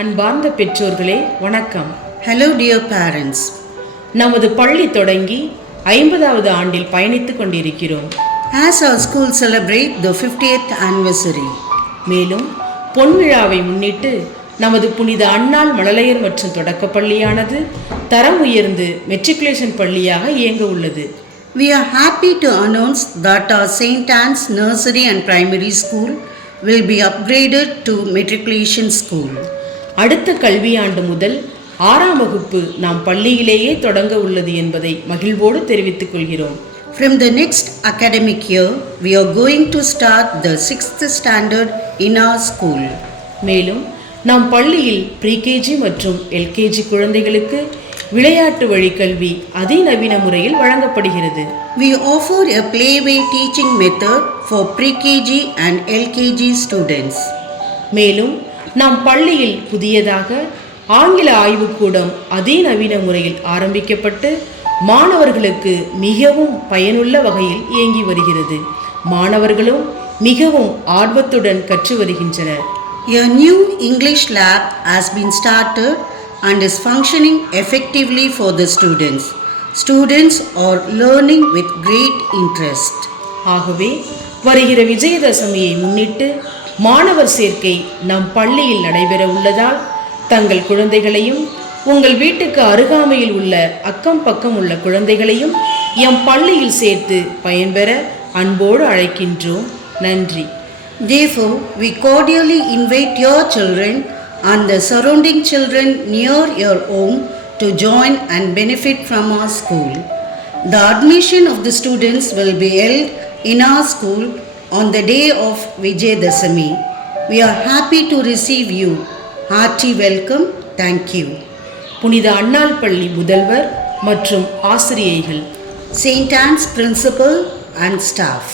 அன்பார்ந்த பெற்றோர்களே வணக்கம். Hello dear parents. நமது பள்ளி தொடங்கி 50வது ஆண்டில் பயணித்துக் கொண்டிருக்கிறோம். As our school celebrate the 50th anniversary. மேலும் பொன்விழாவை முன்னிட்டு நமது புனித அன்னாள் மழலையர் மற்றும் தொடக்க பள்ளியானது தரம் உயர்ந்து மெட்ரிகுலேஷன் பள்ளியாக இயங்க உள்ளது. We are happy to announce that our St. Anne's Nursery and Primary School will be upgraded to matriculation school. அடுத்த கல்வியாண்டு முதல் 6ஆம் வகுப்பு நாம் பள்ளியிலேயே தொடங்க உள்ளது என்பதை மகிழ்வோடு தெரிவித்துக் கொள்கிறோம். From the next academic year, we are going to start the 6th standard in our school. மேலும் நாம் பள்ளியில் ப்ரீகேஜி மற்றும் எல்கேஜி குழந்தைகளுக்கு விளையாட்டு வழி கல்வி அதிநவீன முறையில் வழங்கப்படுகிறது. We offer a playway teaching method for pre-KG and LKG students. மேலும் நாம் பள்ளியில் புதியதாக ஆங்கில ஆய்வுக்கூடம் அதிநவீன முறையில் ஆரம்பிக்கப்பட்டு மாணவர்களுக்கு மிகவும் பயனுள்ள வகையில் இயங்கி வருகிறது. மாணவர்களும் மிகவும் ஆர்வத்துடன் கற்று வருகின்றனர். A new English lab has been started and is functioning effectively for the students. Students are learning with great interest. ஆகவே வருகிற விஜயதசமியை முன்னிட்டு மாணவர் சேர்க்கை நம் பள்ளியில் நடைபெற உள்ளதால் தங்கள் குழந்தைகளையும் உங்கள் வீட்டுக்கு அருகாமையில் உள்ள அக்கம் பக்கம் உள்ள குழந்தைகளையும் எம் பள்ளியில் சேர்த்து பயன்பெற அன்போடு அழைக்கின்றோம். நன்றி. Therefore, we cordially invite your children and the surrounding children near your home to join and benefit from our school. The admission of the students will be held in our school on the day of Vijayadashami. We are happy to receive you. Hearty welcome. Thank you. புனித அன்னாள் பள்ளி முதல்வர் மற்றும் ஆசிரியைகள், St. Anne's Principal and staff.